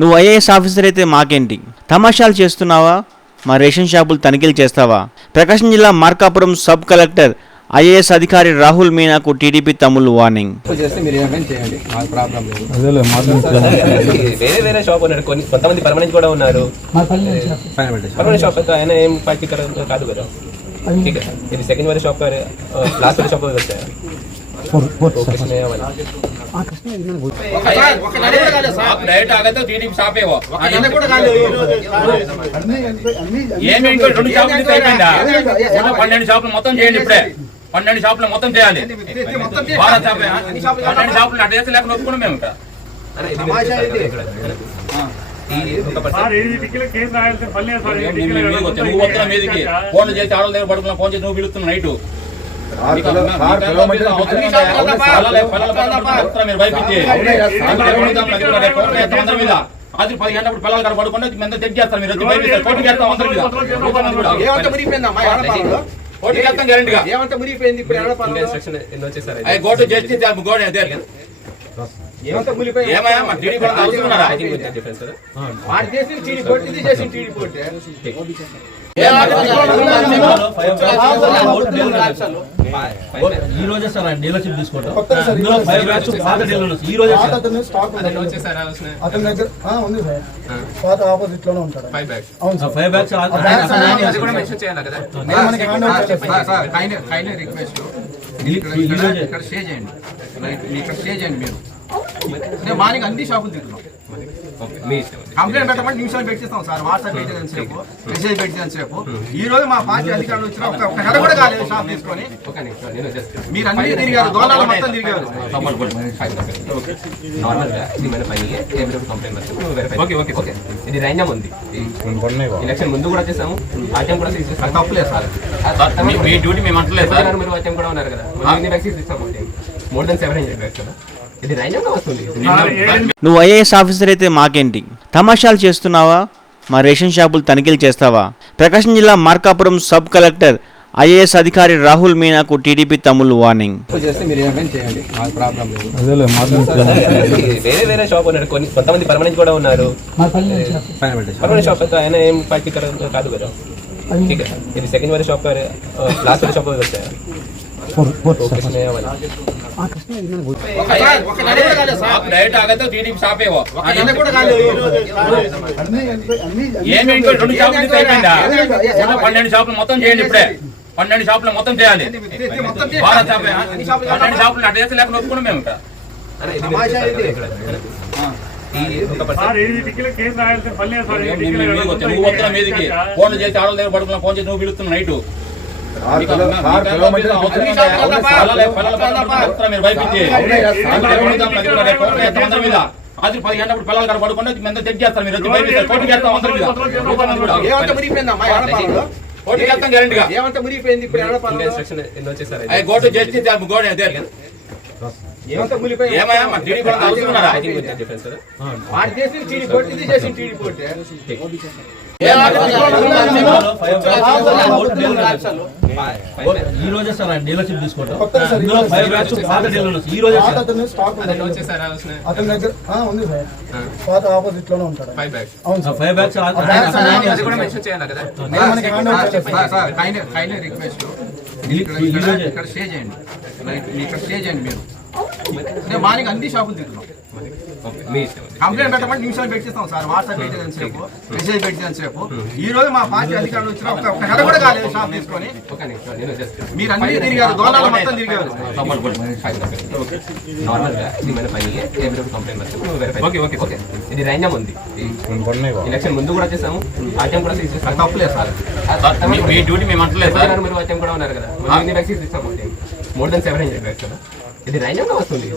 నువ్వు IAS officer అయితే మాకేంటి? తమాషాలు చేస్తున్నావా? మా రేషన్ షాపులు తనిఖీలు చేస్తావా? ప్రకాశం జిల్లా మార్కాపురం సబ్ కలెక్టర్ ఐఏఎస్ అధికారి రాహుల్ మీనాకు టీడీపీ తమ్ముళ్ళు వార్నింగ్. ఇది సెకండ్ వారి షాప్ లాస్ట్ షాప్. పన్నెండు షాపులు మొత్తం చేయండి ఇప్పుడే పన్నెండు షాపులు మొత్తం చేయాలి పన్నెండు షాపులు అడ్డ మేము నువ్వు వస్తున్నా మీదకి ఫోన్లు చేసి ఆడల దగ్గర పడుకున్నా ఫోన్ చేసి నువ్వు పిలుస్తున్నావు నైట్ రాత్రి పది గంటప్పుడు పిల్లలు కాడ పడుకుంటే మీద చెక్ చేస్తారు మీరు కోర్టుకి వేస్తాం అందరి మీద వేస్తాం గ్యారెంటీగా ఏమంటే మురిగిపోయింది ఇప్పుడు గోటు చేసి గోడ ఈ రోజే సార్ ఆయన డీలర్షిప్ తీసుకుంటాం ఇందులో ఫైవ్ బ్యాగ్స్ పాత డీలర్స్ ఈ రోజే సార్. అతను దగ్గర ఆ, ఉంది సార్. పాత ఆపోజిట్లోనే ఉంటాడు. Five bags. అవును సార్. ఫైవ్ బ్యాగ్స్ అది కూడా మెన్షన్ చేయాలి కదా? చేస్తాను. కైండ్ రిక్వెస్ట్ ఇక్కడ స్టే చేయండి. ఇక్కడ స్టే చేయండి మీరు. నేను మార్నింగ్ అన్ని షాపులు తిరుగుతున్నాం కంప్లైంట్ నిమిషాలు పెట్టిస్తాం సార్. వాట్సాప్ పెట్టేదని సేపు మెసేజ్ పెట్టేదని సేపు ఈ రోజు మా పార్టీ అధికారులు వచ్చిన ఒక నెల కూడా కాలేదు షాప్ తీసుకొని. మీరు అన్ని తిరిగారు. దోళాలు మొత్తం తిరిగారు. నార్మల్గా ఇది మన పని ఎవ్రీ కంప్లైంట్ వస్తుంది వెరిఫై ఓకే ఓకే ఓకే ఇది రైంజం ఉంది ఎలక్షన్ ముందు కూడా చేసాము ఆ టైం కూడా తప్పులేదు సార్. మీ- డ్యూటీ మేము అంటలేదు సార్. మీరు ఆ టైం కూడా ఉన్నారు కదా. ఎన్ని వ్యాక్సిన్స్ ఇస్తాము more than seven hundred vax కదా నువ్వు ఐఏఎస్ ఆఫీసర్ అయితే మాకేంటి? తమాషాలు చేస్తున్నావా? మా రేషన్ షాపులు తనిఖీలు చేస్తావా? ప్రకాశం జిల్లా మార్కాపురం సబ్ కలెక్టర్ ఐఏఎస్ అధికారి రాహుల్ మీనాకు టీడీపీ తమ్ముళ్ళు వార్నింగ్. ఇది సెకండ్ షాప్ లాస్ట్ షాప్. రెండు షాపులు అయిపోయిందా పన్నెండు షాపులు మొత్తం చేయండి ఇప్పుడే పన్నెండు షాపులు మొత్తం చేయాలి పన్నెండు షాపులు అటు చేస్తే లేక మేము ఇక్కడ నువ్వు మీదకి చేసి ఆడల దగ్గర పడుకున్నా ఫోన్ చేసి నువ్వు పిలుస్తున్నావు నైట్ రాత్రి పది గంటప్పుడు పిల్లలు కాడ పడుకుంటే మీద చెక్ చేస్తారు మీరు కోర్టుకి వేస్తాం అందరి మీద వేస్తాం గ్యారెంటీగా ఏమంటే మురిగిపోయింది ఇప్పుడు చేసి గోడ ఏమయ్యా మా టీడీ కూడా టీడీ పోటీ చేసిన టీడీ పోటీ ఈ రోజే సార్ డీలర్షిప్ తీసుకుంటాం ఈ రోజే అతని దగ్గర ఉంది సార్ పాత ఆపోజిట్లోనే ఉంటాడు అవును సార్ ఫైవ్ బ్యాగ్స్ ఇక్కడ స్టే చేయండి ఇక్కడ స్టే చేయండి మీరు నేను మార్నింగ్ అన్ని షాపులు కంప్లైంట్ పెట్టమంటే నిమిషాలు పెట్టిస్తాం సార్ వాట్సాప్ సేపు మెసేజ్ సేపు ఈ రోజు మా పార్టీ అధికారులు వచ్చిన ఒక కూడా కాలేదు షాప్ తీసుకొని మీరు అన్ని తిరిగారు దోళాలు మొత్తం తిరిగారు ఇది ఉంది ఎలక్షన్ ముందు కూడా చేసాము కూడా తప్పులేదు సార్ మీ- మీ డ్యూటీ మేము అంటలేదు సార్ మీరు కూడా ఉన్నారు కదా మోర్ దెన్ సెవెన్ హండ్రెడ్ కదా ఇది రైంజంగా వస్తుంది